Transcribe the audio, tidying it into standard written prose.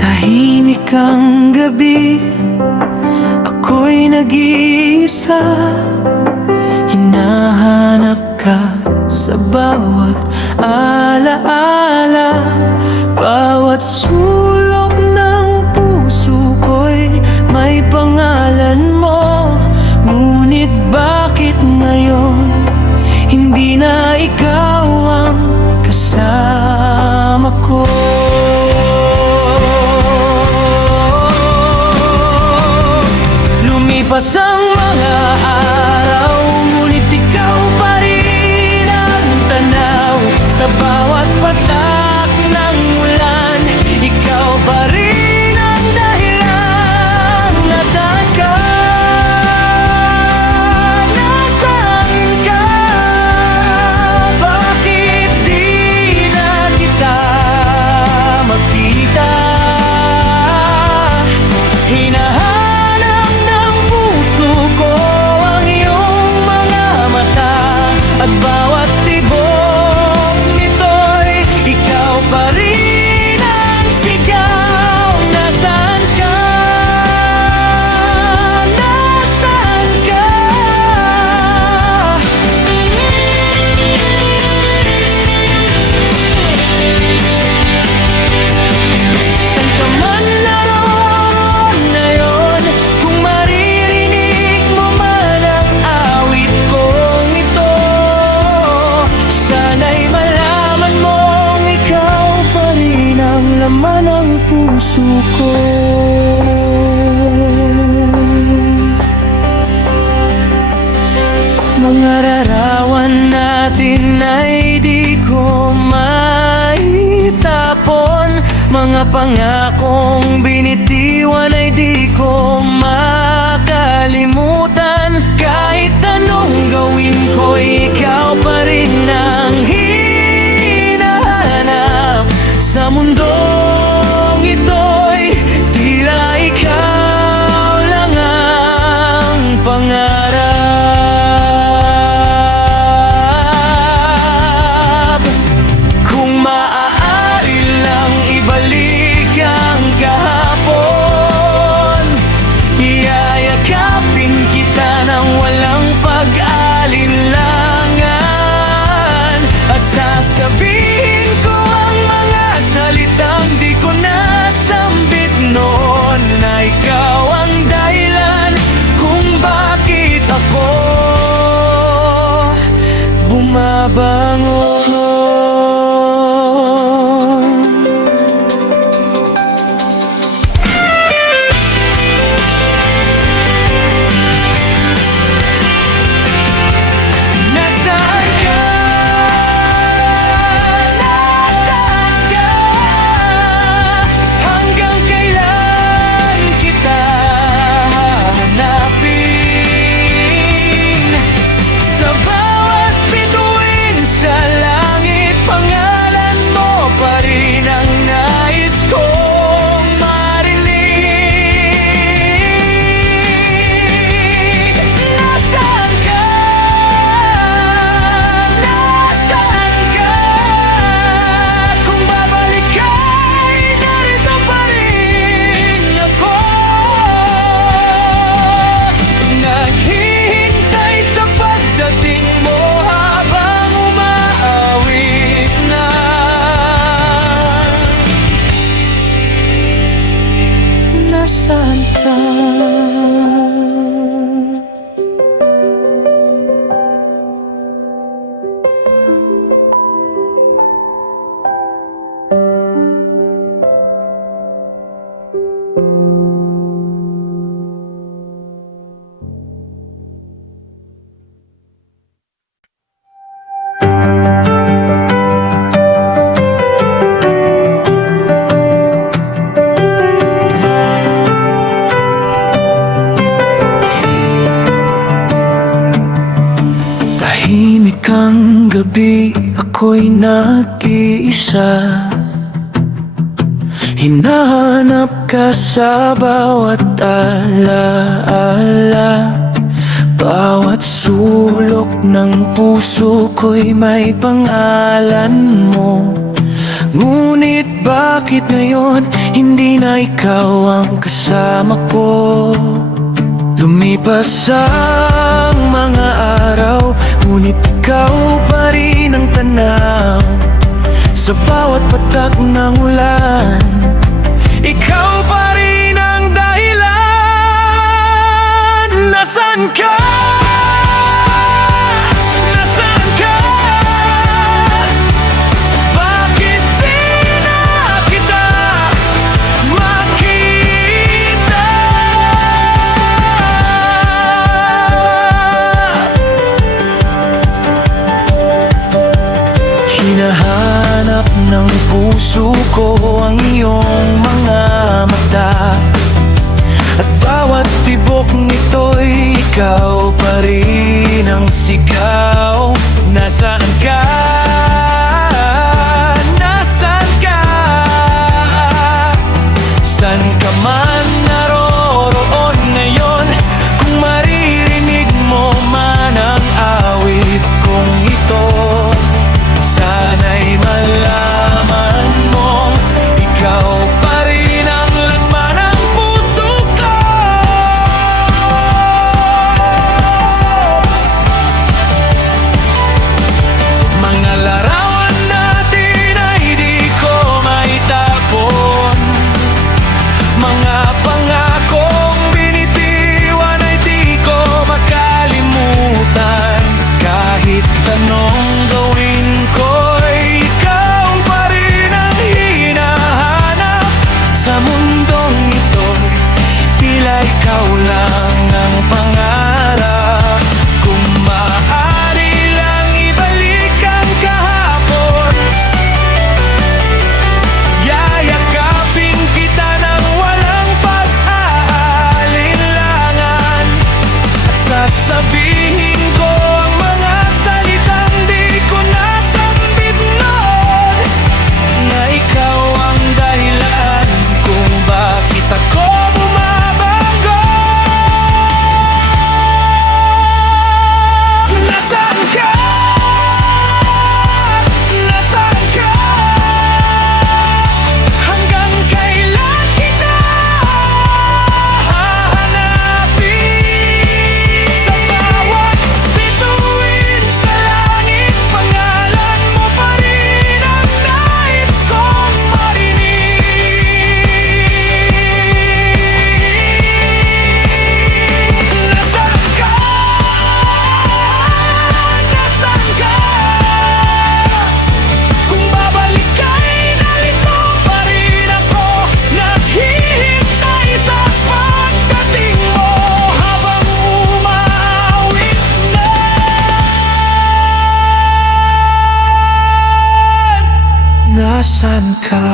Tahimik ang gabi, ako'y nag-iisa. Hinahanap ka sa bawat alaala. Bawat sulok ng puso ko'y may pangalan mo. Ngunit bakit ngayon hindi na ikaw ang kasama ko? Lumipas ang mga araw, ngunit ikaw pa rin ang tanaw. Sa bawat patak ng ulan, ikaw pa rin ang dahilan. Nasaan ka? Nasaan ka? Bakit di na kita makita? Hinahanap ng puso ko ang iyong mga mata, at bawat tibok nito'y ikaw pa rin ang sigaw. Nasaan ka? Nasaan ka? Saan ka man naroon ngayon, kung maririnig mo man ang awit kong ito, sana'y malaman mong ikaw pa rin ang laman ng puso ko. Mga larawan natin ay di ko maitapon. Mga pangakong binitiwan ay di ko makalimutan. Kahit anong gawin ko, ikaw pa rin ang hinahanap. Sa mundong ito'y tila ikaw lang ang pangarap. Kung maaari lang ibalik ang kahapon, iyayakapin kita ng walang pag-alinlangan, at sasabihin ko ang mga salitang di ko nasambit noon, na ikaw ang dahilan kung bakit ako bumabangon. Nasaan ka? Nasaan ka? Hanggang kailan kita hanapin? Sa bawat bituin sa langit, pangalan mo pa rin ang nais kong marinig. Nasaan ka? Nasaan ka? Kung babalik ka, ay narito pa rin ako. Naghihintay sa pagdating mo habang umaawit na. Nasaan ka? Tahimik ang gabi, ako'y nag-iisa. Hinahanap ka sa bawat alaala. Bawat sulok ng puso ko'y may pangalan mo. Ngunit bakit ngayon hindi na ikaw ang kasama ko? Lumipas ang mga araw, ngunit ikaw pa rin ang tanaw. Sa bawat patak ng ulan, ikaw pa rin ang dahilan. Nasaan ka? Nasaan ka? Bakit di na kita makita? Hinahanap ng puso ko ang iyong mga mata, at bawat tibok nito'y ikaw pa rin ang sigaw. Nasaan ka? Nasaan ka? San ka man naroroon ngayon? Kung maririnig mo man ang awit kong ito, sana'y malaman mong ikaw pa rin ang laman ng puso ko. Mga larawan natin ay di ko maitapon. Mga pangakong binitiwan ay di ko makalimutan. Kahit anong gawin ko, ikaw pa rin ang hinahanap. Sa mundong ito, tila ikaw lang ang pangarap. Kung maaari lang ibalik ang kahapon, yayakapin kita ng walang pag-aalinlangan. At sasabihin ko ang mga salitang di ko nasambit noon, na ikaw ang dahilan kung bakit ako bumabago. Nasaan ka? Nasaan ka? Hanggang kailan kita hahanapin? Sa bawat bituin sa langit, pangalan mo pa rin ang nais kong marinig. Nasaan ka? Nasaan ka? Kung babalik ka'y nalito pa rin ako, naghihintay sa pagdating mo habang umaawit na. Nasaan ka?